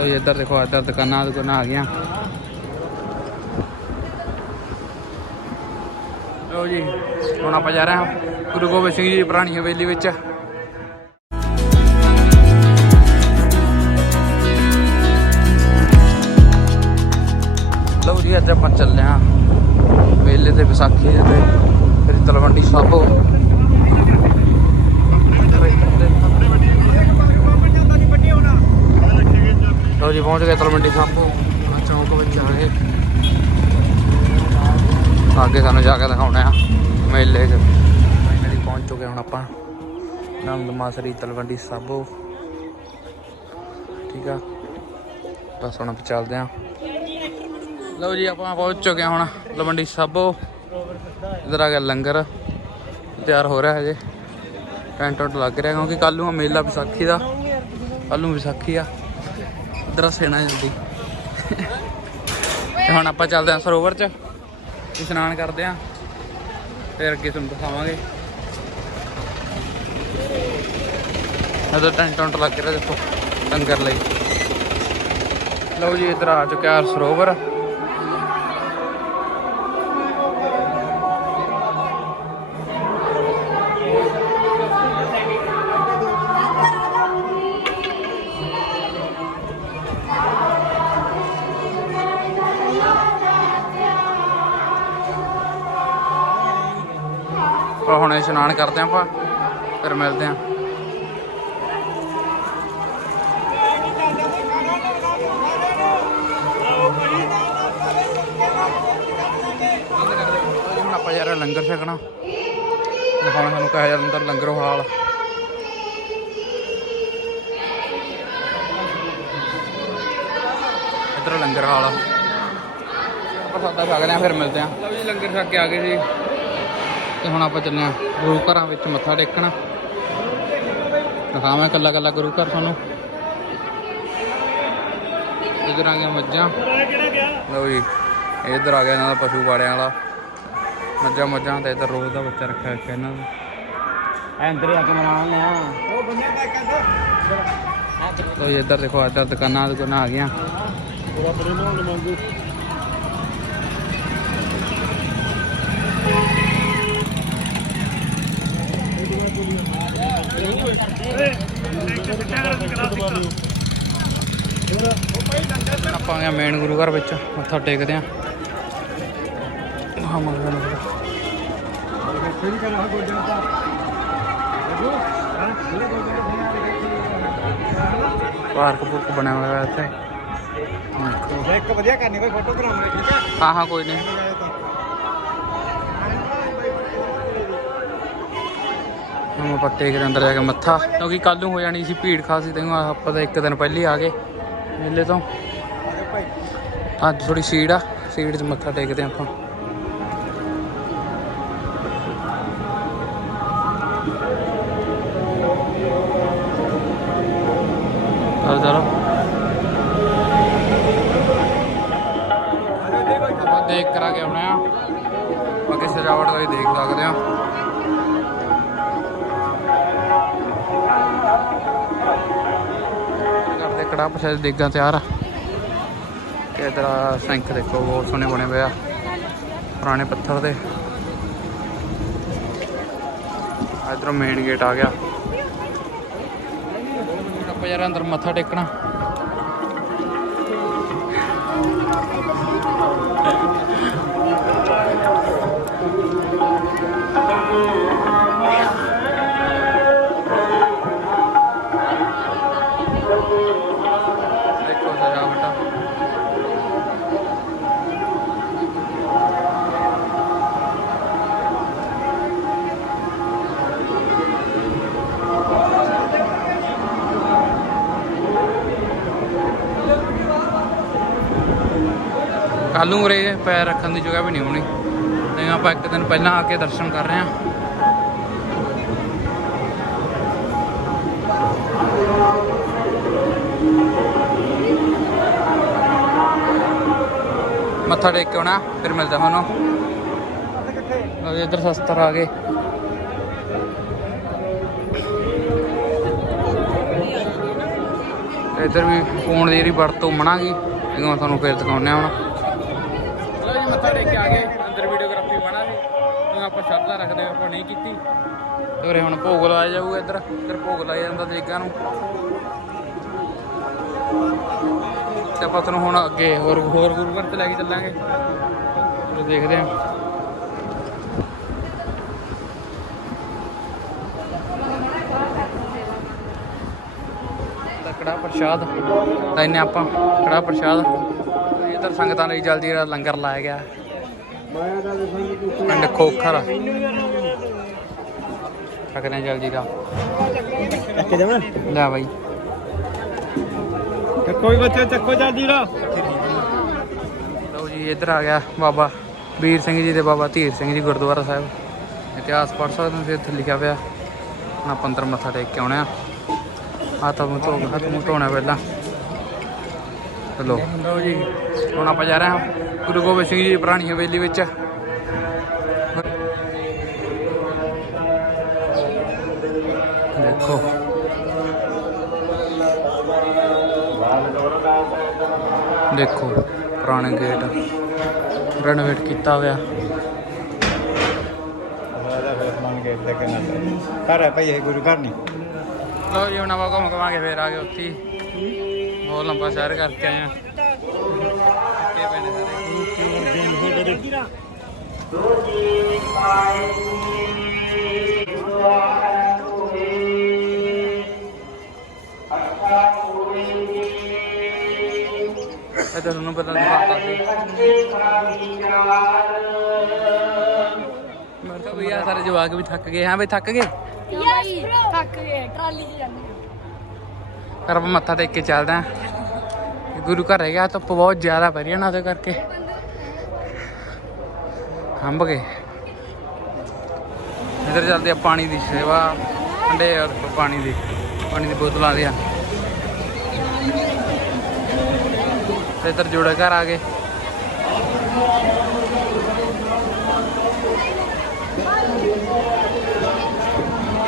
ਲੋ ਜੀ, ਇੱਧਰ ਦੇਖੋ, ਇੱਧਰ ਦੁਕਾਨਾਂ ਦੁਕਾਨਾਂ ਆ ਗਈਆਂ। ਲੋ ਜੀ, ਹੁਣ ਆਪਾਂ ਜਾ ਰਹੇ ਹਾਂ ਗੁਰੂ ਗੋਬਿੰਦ ਸਿੰਘ ਜੀ ਦੀ ਪੁਰਾਣੀ ਹਵੇਲੀ ਵਿੱਚ। ਲਓ ਜੀ, ਅੱਜ ਆਪਾਂ ਚੱਲੇ ਹਾਂ ਮੇਲੇ ਤੇ ਵਿਸਾਖੀ ਤੇ ਫਿਰ ਤਲਵੰਡੀ ਸਾਬੋ। ਲਓ ਜੀ, ਪਹੁੰਚ ਗਏ ਤਲਵੰਡੀ ਸਾਬੋ ਹੁਣ ਚੌਂਕ ਵਿੱਚ ਆ ਗਏ। ਅੱਗੇ ਸਾਨੂੰ ਜਾ ਕੇ ਦਿਖਾਉਣਾ ਆ ਮੇਲੇ 'ਚ। ਫਾਈਨਲੀ ਪਹੁੰਚ ਚੁੱਕੇ ਹੁਣ ਆਪਾਂ। ਨੰਦ ਮਾਸਰੀ ਤਲਵੰਡੀ ਸਾਬੋ ਠੀਕ ਆ? ਬਸ ਹੁਣ ਆਪਾਂ ਚੱਲਦੇ ਆ। ਲਓ ਜੀ, ਆਪਾਂ ਪਹੁੰਚ ਚੁੱਕੇ ਹਾਂ ਹੁਣ ਤਲਵੰਡੀ ਸਾਬੋ ਇਧਰ ਆ ਗਿਆ ਲੰਗਰ। ਤਿਆਰ ਹੋ ਰਿਹਾ ਹਜੇ। ਟੈਂਟ ਟੁੱਟ ਲੱਗ ਰਿਹਾ ਕਿਉਂਕਿ ਕੱਲ ਨੂੰ ਮੇਲਾ ਵਿਸਾਖੀ ਦਾ। ਕੱਲ ਨੂੰ ਵਿਸਾਖੀ ਆ। ਇਧਰ ਸੇਣਾ ਜਲਦੀ? ਤੇ ਹੁਣ ਆਪਾਂ ਚੱਲਦੇ ਆ ਸਰੋਵਰ 'ਚ। ਇਸ਼ਨਾਨ ਕਰਦੇ ਆ ਫਿਰ ਅੱਗੇ ਤੁਹਾਨੂੰ ਦਿਖਾਵਾਂਗੇ। ਇਧਰ ਟੈਂਟ ਟੁੰਟ ਲੱਗ ਰਿਹਾ ਦੇਖੋ, ਲੰਗਰ ਲਈ। ਲਓ ਜੀ, ਇਧਰ ਆ ਚੁੱਕਿਆ ਸਰੋਵਰ। ਆਪਾਂ ਹੁਣ ਇਸ਼ਨਾਨ ਕਰਦੇ ਆਪਾਂ ਫਿਰ ਮਿਲਦੇ ਆਂ ਹੁਣ ਆਪਾਂ ਯਾਰ ਲੰਗਰ ਛਕਣਾ। ਦਿਖਾਉਣਾ ਸਾਨੂੰ ਕਹੇ ਯਾਰ ਅੰਦਰ ਲੰਗਰ ਹਾਲ। ਇੱਧਰ ਲੰਗਰ ਹਾਲ ਆ। ਪ੍ਰਸਾਦਾ ਛਕ ਲਿਆ ਫਿਰ ਮਿਲਦੇ ਆਂ ਲਓ ਜੀ ਲੰਗਰ ਛਕ ਕੇ ਆ ਗਏ ਜੀ। ਤੇ ਹੁਣ ਆਪਾਂ ਚੱਲੇ ਆਂ ਗੁਰੂ ਘਰਾਂ ਵਿੱਚ ਮੱਥਾ ਟੇਕਣ। ਦਿਖਾਵਾਂ ਕੱਲਾ ਕੱਲਾ ਗੁਰੂ ਘਰ ਤੁਹਾਨੂੰ। ਇਧਰ ਆ ਗਿਆ ਮੱਝਾਂ। ਲਓ ਜੀ, ਇਧਰ ਆ ਗਿਆ ਇਹਨਾਂ ਦਾ ਪਸ਼ੂ ਬਾੜਿਆਂ ਵਾਲਾ। ਮੱਝਾਂ ਮੱਝਾਂ ਤੇ ਇਧਰ ਰੋਜ਼ ਦਾ ਬੱਚਾ ਰੱਖਿਆ ਹੋਇਆ ਇਹਨਾਂ ਦਾ। ਐ ਅੰਦਰ ਆ ਕੇ ਮਨਾਉਣ ਲਿਆ ਲਓ ਜੀ, ਇੱਧਰ ਦੇਖੋ ਇੱਧਰ ਦੁਕਾਨਾਂ ਦੁਕਾਨਾਂ ਆ ਗਈਆਂ। ਆਪਾਂ ਆ ਮੇਨ ਗੁਰੂ ਘਰ ਵਿੱਚ ਮੱਥਾ ਟੇਕਦੇ ਆਂ ਹਾਂ ਮੰਗਣ ਪਾਰਕ ਪੁਰਕ ਬਣਿਆ ਹੋਇਆ ਹੈ ਇੱਥੇ। ਦੇਖੋ। ਇੱਕ ਵਧੀਆ ਕਰਨੀ ਕੋਈ ਫੋਟੋ ਠੀਕ ਹੈ ਹਾਂ ਹਾਂ ਕੋਈ ਨਹੀਂ। ਹੁਣ ਆਪਾਂ ਟੇਕਦੇ ਅੰਦਰ ਜਾ ਕੇ ਮੱਥਾ ਕਿਉਂਕਿ ਕੱਲ ਨੂੰ ਹੋ ਜਾਣੀ ਸੀ ਭੀੜ ਖਾਸੀ ਤੇ ਆਪਾਂ ਤਾਂ ਇੱਕ ਦਿਨ ਪਹਿਲੇ ਆ ਗਏ ਮੇਲੇ ਤੋਂ। ਅੱਜ ਥੋੜੀ ਸੀੜ ਆ ਸੀੜ 'ਚ ਮੱਥਾ ਟੇਕਦੇ ਆਪਾਂ। ਚਲੋ ਚਲੋ। ਆਪਾਂ ਦੇਖ ਕਰਾ ਕੇ ਆਉਣਾ ਆ। ਬਾਕੀ ਸਜਾਵਟ ਦਾ ਦੇਖ ਸਕਦੇ ਆ। ਕਰਦੇ ਕੜਾ ਪ੍ਰਸ਼ਾਦ ਦੇਗਾ ਤਿਆਰ ਆ। ਤੇ ਇਧਰ ਆ ਸਿੰਕ ਦੇਖੋ, ਬਹੁਤ ਸੋਹਣੇ ਬਣੇ ਹੋਏ ਆ, ਪੁਰਾਣੇ ਪੱਥਰ ਦੇ। ਇਧਰੋਂ ਮੇਨ ਗੇਟ ਆ ਗਿਆ। ਆਪਾਂ ਯਾਰ ਅੰਦਰ ਮੱਥਾ ਟੇਕਣਾ। ਕੱਲ ਨੂੰ ਉਰੇ ਪੈਰ ਰੱਖਣ ਦੀ ਜਗ੍ਹਾ ਵੀ ਨਹੀਂ ਹੋਣੀ। ਤੇ ਆਪਾਂ ਇੱਕ ਦਿਨ ਪਹਿਲਾਂ ਆ ਕੇ ਦਰਸ਼ਨ ਕਰ ਰਹੇ ਹਾਂ। ਮੱਥਾ ਟੇਕ ਕੇ ਆਉਣਾ, ਫਿਰ ਮਿਲਦਾ ਤੁਹਾਨੂੰ। ਲਓ ਇੱਧਰ ਸ਼ਸਤਰ ਆ ਗਏ। ਇੱਧਰ ਵੀ ਫੋਨ ਦੀ ਜਿਹੜੀ ਵਰਤੋਂ ਮਨਾਗੀ ਇਹ ਤੁਹਾਨੂੰ ਫਿਰ ਦਿਖਾਉਂਦੇ ਆ ਹੁਣ। ਲੋ ਜੀ, ਮੱਥਾ ਟੇਕ ਕੇ ਆ ਗਏ। ਅੰਦਰ ਵੀਡੀਓਗ੍ਰਾਫੀ ਬਣਾ ਸੀ ਉਹ ਆਪਾਂ ਸ਼ਰਧਾ ਰੱਖਦੇ ਆਪਾਂ ਨਹੀਂ ਕੀਤੀ। ਤੇ ਉਰੇ ਹੁਣ ਭੋਗ ਲਾਇਆ ਜਾਊਗਾ ਇੱਧਰ। ਇੱਧਰ ਭੋਗ ਲਾਇਆ ਜਾਂਦਾ ਦੇਗਾਂ ਨੂੰ। ਤੇ ਆਪਾਂ ਤੁਹਾਨੂੰ ਹੁਣ ਅੱਗੇ ਹੋਰ ਹੋਰ ਗੁਰੂ ਘਰ ਤੇ ਲੈ ਕੇ ਚੱਲਾਂਗੇ। ਉਹ ਦੇਖਦੇ ਆਂ। ਤਾਂ ਕੜਾ ਪ੍ਰਸ਼ਾਦ। ਤਾਂ ਇਹਨੇ ਆਪਾਂ। ਕੜਾ ਪ੍ਰਸ਼ਾਦ। ਇਧਰ ਸੰਗਤਾਂ ਲਈ ਜਲਦੀ ਜਿਹੜਾ ਲੰਗਰ ਲਾਇਆ ਗਿਆ। ਪਿੰਡ ਖੋਖਰ। ਸਕਦੇ ਜਲਦੀ ਦਾ। ਚੱਕੇ ਦੇਵਾਂ ਲੈ ਬਾਈ। ਕੋਈ ਬੱਚੇ ਚੱਕੋ ਜਲਦੀ ਰਾ ਲਓ ਜੀ ਇੱਧਰ ਆ ਗਿਆ ਬਾਬਾ ਵੀਰ ਸਿੰਘ ਜੀ ਤੇ ਬਾਬਾ ਧੀਰ ਸਿੰਘ ਜੀ ਗੁਰਦੁਆਰਾ ਸਾਹਿਬ। ਇਤਿਹਾਸ ਪੜ੍ਹ ਸਕਦੇ ਹੋ ਤੁਸੀਂ ਇੱਥੇ ਲਿਖਿਆ ਪਿਆ। ਹੁਣ ਆਪਾਂ ਅੰਦਰ ਮੱਥਾ ਟੇਕ ਕੇ ਆਉਣੇ ਆ। ਹੱਥ ਮੂੰਹ ਧੋ ਹੱਥ ਮੂੰਹ ਧੋਣਾ ਪਹਿਲਾਂ। ਚਲੋ ਲਓ ਜੀ ਹੁਣ ਆਪਾਂ ਜਾ ਰਹੇ ਹਾਂ ਗੁਰੂ ਗੋਬਿੰਦ ਸਿੰਘ ਜੀ ਦੀ ਪੁਰਾਣੀ ਹਵੇਲੀ ਵਿੱਚ। ਦੇਖੋ। ਦੇਖੋ ਪੁਰਾਣੇ ਗੇਟ ਰੈਨੋਵੇਟ ਕੀਤਾ ਹੋਇਆ। ਘਰ ਹੈ ਭਾਈ ਇਹ ਗੁਰੂ ਘਰ ਨਹੀਂ। ਲਓ ਜੀ ਹੁਣ ਆਪਾਂ ਘੁੰਮ ਘੁਮਾ ਕੇ ਫੇਰ ਆ ਗਏ ਉੱਥੇ। ਬਹੁਤ ਲੰਬਾ ਸ਼ਹਿਰ ਕਰਕੇ ਆਏ ਆ। ਥੱਕੇ ਪਏ ਨੇ ਸਾਰੇ। ਇਹ ਤਾਂ ਤੁਹਾਨੂੰ ਪਤਾ ਦਿਖਾਤਾ ਸੀ। ਮੈਂ ਤਾਂ ਵੀ ਆ ਸਾਰੇ ਜਵਾਕ ਵੀ ਥੱਕ ਗਏ। ਹਾਂ ਬਈ ਥੱਕ ਗਏ? ਯੈਸ ਬ్రో ਥੱਕ ਗਏ, ਟਰਾਲੀ 'ਚ ਜਾਂਦੇ। ਪਰ ਆਪਾਂ ਮੱਥਾ ਟੇਕ ਕੇ ਚੱਲਦੇ ਆਂ। ਗੁਰੂ ਘਰ ਹੈਗਾ ਧੁੱਪ ਬਹੁਤ ਜ਼ਿਆਦਾ ਪੈ ਰਹੀ ਹੈ ਨਾ ਉਹਦੇ ਕਰਕੇ। ਹੰਬ ਗਏ ਇਧਰ ਚੱਲਦੇ ਆ ਪਾਣੀ ਦੀ ਸੇਵਾ, ਠੰਡੇ ਔਰ ਪਾਣੀ ਦੀ ਪਾਣੀ ਦੀ ਬੋਤਲਾਂ ਦੀਆਂ। ਤੇ ਇਧਰ ਜੋੜਾ ਘਰ ਆ ਗਏ।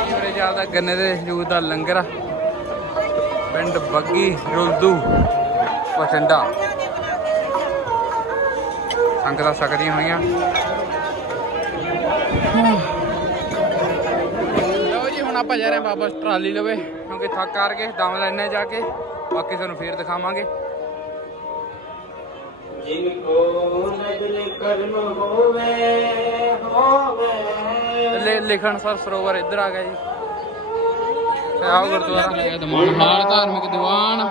ਉਰੇ ਚੱਲਦਾ ਗੰਨੇ ਦੇ, ਜੂਸ ਦਾ ਲੰਗਰ ਆ। ਪਿੰਡ ਬੱਗੀ ਰੁਲਦੂ ਬਠਿੰਡਾ। ਸੰਗਤਾਂ ਸਕਦੀਆਂ ਹੋਈਆਂ। ਲਓ ਜੀ ਹੁਣ ਆਪਾਂ ਜਾ ਰਹੇ ਹਾਂ ਵਾਪਸ ਟਰਾਲੀ ਲਵੇ। ਕਿਉਂਕਿ ਥੱਕ ਕਰ ਕੇ ਦਮ ਲੈਣੇ ਜਾ ਕੇ। ਬਾਕੀ ਤੁਹਾਨੂੰ ਫੇਰ ਦਿਖਾਵਾਂਗੇ। ਲੈ ਲਿਖਣ ਸਰ ਸਰੋਵਰ ਇੱਧਰ ਆ ਗਿਆ ਜੀ। ਤੇ ਆਹ ਗੁਰਦੁਆਰਾ ਹੈਗਾ ਦਮਾਨ ਹਾਲ ਧਾਰਮਿਕ ਦੀਵਾਨ।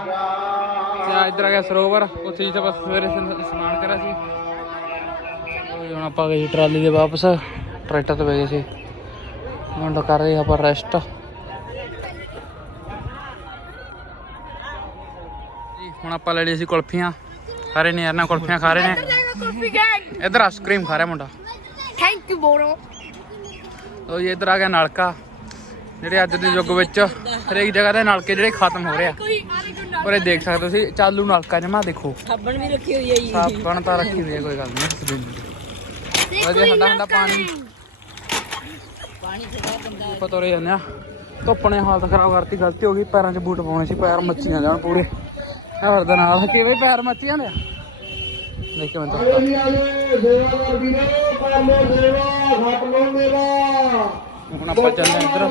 ਤੇ ਆ ਇੱਧਰ ਆ ਗਿਆ ਸਰੋਵਰ। ਉੱਥੇ ਜਿੱਥੇ ਬਸ ਸਵੇਰੇ ਇਸ਼ਨ- ਇਸ਼ਨਾਨ ਕਰਿਆ ਸੀ। ਉਹ ਹੁਣ ਆਪਾਂ ਗਏ ਸੀ ਟਰਾਲੀ ਦੇ ਵਾਪਸ। ਟਰੈਕਟਰ ਤੇ ਬਹਿ ਗਏ ਸੀ। ਹੁਣ ਤਾਂ ਕਰ ਰਹੇ ਆਪਾਂ ਰੈਸਟ ਜੀ ਹੁਣ ਆਪਾਂ ਲੈ ਲਈ ਸੀ ਕੁਲਫੀਆਂ। ਖਾ ਰਹੇ ਨੇ ਯਾਰ ਨਾ ਕੁਲਫੀਆਂ ਖਾ ਰਹੇ ਨੇ। ਜਾਏਗਾ ਕੁਲਫੀ ਗੈਂਗ ਇੱਧਰ ਆਈਸਕ੍ਰੀਮ ਖਾ ਰਿਹਾ ਮੁੰਡਾ। ਥੈਂਕ ਯੂ ਬੋਰੋ ਲੋ ਜੀ ਇੱਧਰ ਆ ਗਿਆ ਨਲਕਾ। ਜਿਹੜੇ ਅੱਜ ਦੇ ਯੁੱਗ ਵਿੱਚ ਹਰੇਕ ਜਗ੍ਹਾ ਦੇ ਨਲਕੇ ਜਿਹੜੇ ਖਤਮ ਹੋ ਰਹੇ ਆ। ਪਰ ਇਹ ਦੇਖ ਸਕਦੇ ਤੁਸੀਂ ਚਾਲੂ ਨਲਕਾ ਜਮਾ ਦੇਖੋ। ਸਾਬਣ ਵੀ ਰੱਖੀ ਹੋਈ ਹੈ ਜੀ। ਸਾਬਣ ਤਾਂ ਰੱਖੀ ਹੋਈ ਹੈ ਕੋਈ ਗੱਲ ਨਹੀਂ ਦਿਨ ਵਧੀਆ ਠੰਡਾ ਠੰਡਾ ਪਾਣੀ। ਪਾਣੀ ਥੋੜਾ ਬੰਦਾ ਪਤਾ ਰਹੇ ਜਾਂਦੇ ਆ। ਧੁੱਪ ਨੇ ਹਾਲਤ ਖਰਾਬ ਕਰਤੀ ਗਲਤੀ ਹੋ ਗਈ ਪੈਰਾਂ 'ਚ ਬੂਟ ਪਾਉਣੇ ਸੀ ਪੈਰ ਮੱਚੀਆਂ ਜਾਣ ਪੂਰੇ। ਹੋਰ ਦੇ ਨਾਲ ਕਿਵੇਂ ਪੈਰ ਮੱਚੀਆਂ ਨੇ ਦੇਖ ਮੈਂ ਤਾਂ ਹੁਣ ਆਪਾਂ ਚੱਲਦੇ ਹਾਂ ਇੱਧਰ।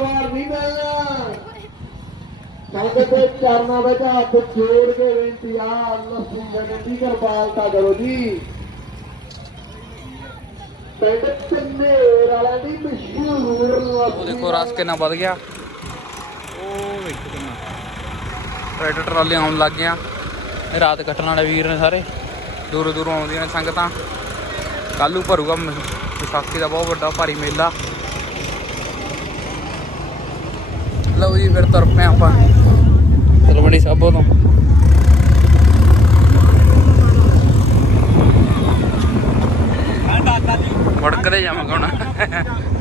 ਸੰਗਤ ਦੇ ਚਰਨਾਂ ਵਿੱਚ ਹੱਥ ਜੋੜ ਕੇ ਬੇਨਤੀ ਆ ਲੱਸੀ ਬੇਨਤੀ ਕਿਰਪਾਲਤਾ ਕਰੋ ਜੀ। ਪਿੰਡ ਚੰਨੇਰ ਵਾਲਾ ਦੀ ਮਸ਼ਹੂਰ ਉਹ ਦੇਖੋ ਰਸ ਕਿੰਨਾ ਵੱਧ ਗਿਆ। ਉਹ ਵੇਖੋ ਕਿੰਨਾ ਟਰੈਕਟਰ ਟਰਾਲੇ ਆਉਣ ਲੱਗ ਗਿਆ ਰਾਤ ਕੱਟਣ ਵਾਲੇ ਵੀਰ ਨੇ ਸਾਰੇ। ਦੂਰੋਂ ਦੂਰੋਂ ਆਉਂਦੀਆਂ ਨੇ ਸੰਗਤਾਂ। ਕੱਲੂ ਭਰੂਗਾ ਵਿਸਾਖੀ ਦਾ ਬਹੁਤ ਵੱਡਾ ਭਾਰੀ ਮੇਲਾ। ਲਓ ਜੀ ਫਿਰ ਤੁਰ ਪਏ ਆਪਾਂ। ਤਲਵੰਡੀ ਸਾਬੋ ਤੋਂ। ਵੜਕਦੇ ਜਾਵਾਂਗਾ ਹੁਣ।